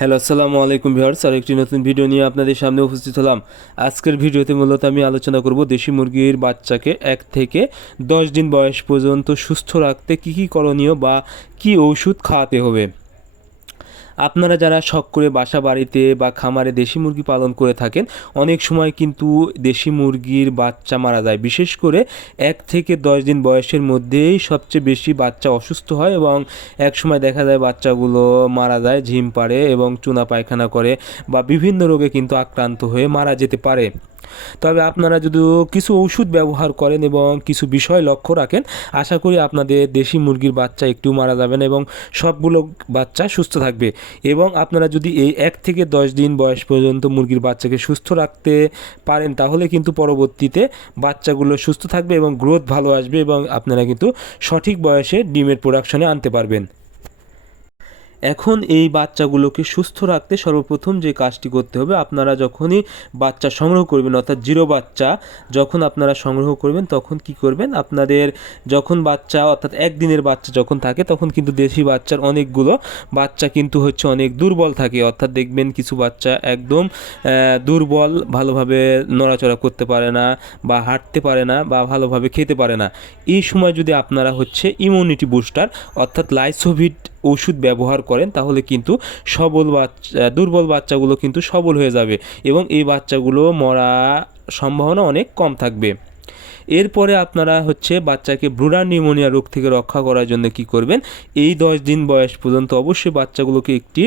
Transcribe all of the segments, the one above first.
Hello, আসসালামু আলাইকুম viewers. আরেকটি নতুন ভিডিও নিয়ে আপনাদের সামনে উপস্থিত হলাম। আজকের ভিডিওতে মূলত আমি আলোচনা করব দেশি মুরগির বাচ্চাকে 1 থেকে 10 দিন বয়স পর্যন্ত সুস্থ রাখতে কী করণীয় বা কী ঔষধ খাওয়াতে হবে। আপনারা যারা শখ করে বাসা বাড়িতে বা খামারে দেশি মুরগি পালন করে থাকেন, অনেক সময় কিন্তু দেশি মুরগির বাচ্চা মারা যায়। বিশেষ করে 1 থেকে 10 দিন বয়সের মধ্যেই সবচেয়ে বেশি বাচ্চা অসুস্থ হয় এবং এক সময় দেখা যায় বাচ্চাগুলো মারা যায়, ঝিম পাড়ে এবং চুনা পায়খানা করে বা বিভিন্ন রোগে কিন্তু আক্রান্ত হয়ে মারা যেতে পারে। তবে আপনারা যদি কিছু ওষুধ ব্যবহার করেন এবং কিছু বিষয় লক্ষ্য রাখেন, আশা করি আপনাদের দেশি মুরগির বাচ্চা একটু মারা যাবে না এবং সবগুলো বাচ্চা সুস্থ থাকবে। এবং আপনারা যদি এই 1 থেকে 10 দিন বয়স পর্যন্ত মুরগির বাচ্চাকে সুস্থ রাখতে পারেন, তাহলে কিন্তু পরবর্তীতে বাচ্চাগুলো সুস্থ থাকবে এবং গ্রোথ ভালো আসবে এবং আপনারা কিন্তু সঠিক বয়সে ডিমের প্রোডাকশনে আনতে পারবেন। এখন এই বাচ্চাগুলোকে সুস্থ রাখতে সর্বপ্রথম যে কাজটি করতে হবে, আপনারা যখনই বাচ্চা সংগ্রহ করবেন, অর্থাৎ জিরো বাচ্চা যখন আপনারা সংগ্রহ করবেন, তখন কি করবেন, আপনাদের যখন বাচ্চা অর্থাৎ 1 দিনের বাচ্চা যখন থাকে, তখন কিন্তু দেশি বাচ্চার অনেকগুলো বাচ্চা কিন্তু হচ্ছে অনেক দুর্বল থাকে। অর্থাৎ দেখবেন কিছু বাচ্চা একদম দুর্বল, ভালোভাবে নড়াচড়া করতে পারে না বা হাঁটতে পারে না বা ভালোভাবে খেতে পারে না। এই সময় যদি আপনারা হচ্ছে ইমিউনিটি বুস্টার অর্থাৎ লাইসোভিট ওষুধ ব্যবহার করেন, তাহলে কিন্তু দুর্বল বাচ্চাগুলো কিন্তু সবল হয়ে যাবে এবং এই বাচ্চাগুলো মরা সম্ভাবনা অনেক কম থাকবে। এরপরে আপনারা হচ্ছে বাচ্চাকে ব্রুডার নিউমোনিয়া রোগ থেকে রক্ষা করার জন্য কি করবেন, এই 10 দিন বয়স পর্যন্ত অবশ্যই বাচ্চাগুলোকে একটি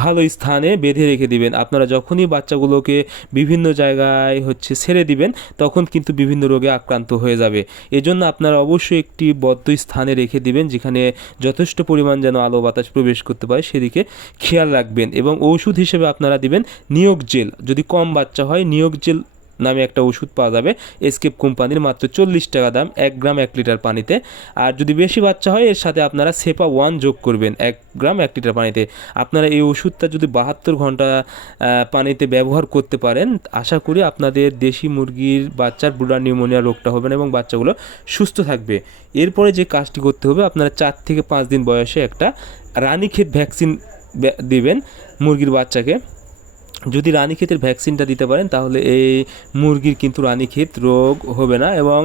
ভালো স্থানে বেঁধে রেখে দিবেন। আপনারা যখনই বাচ্চাগুলোকে বিভিন্ন জায়গায় হচ্ছে ছেড়ে দিবেন, তখন কিন্তু বিভিন্ন রোগে আক্রান্ত হয়ে যাবে। এজন্য আপনারা অবশ্যই একটি বদ্ধ স্থানে রেখে দিবেন, যেখানে যথেষ্ট পরিমাণ যেন আলো বাতাস প্রবেশ করতে পারে সেদিকে খেয়াল রাখবেন। এবং ওষুধ হিসেবে আপনারা দিবেন নিয়োগ জেল। যদি কম বাচ্চা হয়, নিয়োগ জেল নামে একটা ওষুধ পাওয়া যাবে এসকেপ কোম্পানির, মাত্র 40 টাকা দাম, 1 গ্রাম 1 লিটার পানিতে। আর যদি বেশি বাচ্চা হয়, এর সাথে আপনারা সেপা 1 যোগ করবেন 1 গ্রাম 1 লিটার পানিতে। আপনারা এই ওষুধটা যদি 72 ঘন্টা পানিতে ব্যবহার করতে পারেন, আশা করি আপনাদের দেশি মুরগির বাচ্চার ব্রুডার নিউমোনিয়া রোগটা হবে না এবং বাচ্চাগুলো সুস্থ থাকবে। এরপরে যে কাজটি করতে হবে, আপনারা 4 থেকে 5 দিন বয়সে একটা রানীক্ষেত ভ্যাকসিন দিবেন মুরগির বাচ্চাকে। যদি রানীক্ষেতের ভ্যাকসিনটা দিতে পারেন, তাহলে এই মুরগির কিন্তু রানীক্ষেত রোগ হবে না এবং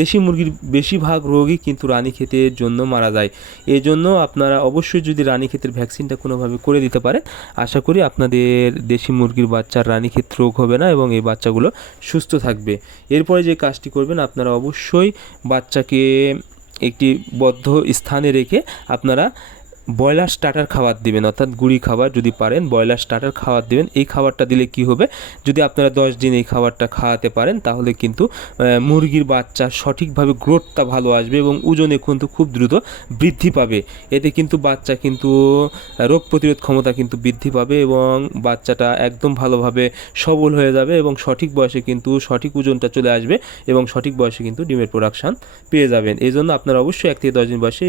দেশি মুরগির বেশিরভাগ রোগই কিন্তু রানীক্ষেতের জন্য মারা যায়। এই জন্য আপনারা অবশ্যই যদি রানীক্ষেতের ভ্যাকসিনটা কোনোভাবে করে দিতে পারেন, আশা করি আপনাদের দেশি মুরগির বাচ্চার রানীক্ষেত রোগ হবে না এবং এই বাচ্চাগুলো সুস্থ থাকবে। এরপরে যে কাজটি করবেন, আপনারা অবশ্যই বাচ্চাকে একটি বদ্ধ স্থানে রেখে আপনারা ব্রয়লার স্টার্টার খাবার দিবেন, অর্থাৎ গুঁড়ি খাবার যদি পারেন ব্রয়লার স্টার্টার খাবার দিবেন। এই খাবারটা দিলে কি হবে, যদি আপনারা 10 দিন এই খাবারটা খাওয়াতে পারেন, তাহলে কিন্তু মুরগির বাচ্চা সঠিকভাবে গ্রোথটা ভালো আসবে এবং ওজনে কিন্তু খুব দ্রুত বৃদ্ধি পাবে। এতে কিন্তু বাচ্চা কিন্তু রোগ প্রতিরোধ ক্ষমতা কিন্তু বৃদ্ধি পাবে এবং বাচ্চাটা একদম ভালোভাবে সবল হয়ে যাবে এবং সঠিক বয়সে কিন্তু সঠিক ওজনটা চলে আসবে এবং সঠিক বয়সে কিন্তু ডিমের প্রোডাকশান পেয়ে যাবেন। এই জন্য আপনারা অবশ্যই 1 থেকে 10 দিন বয়সে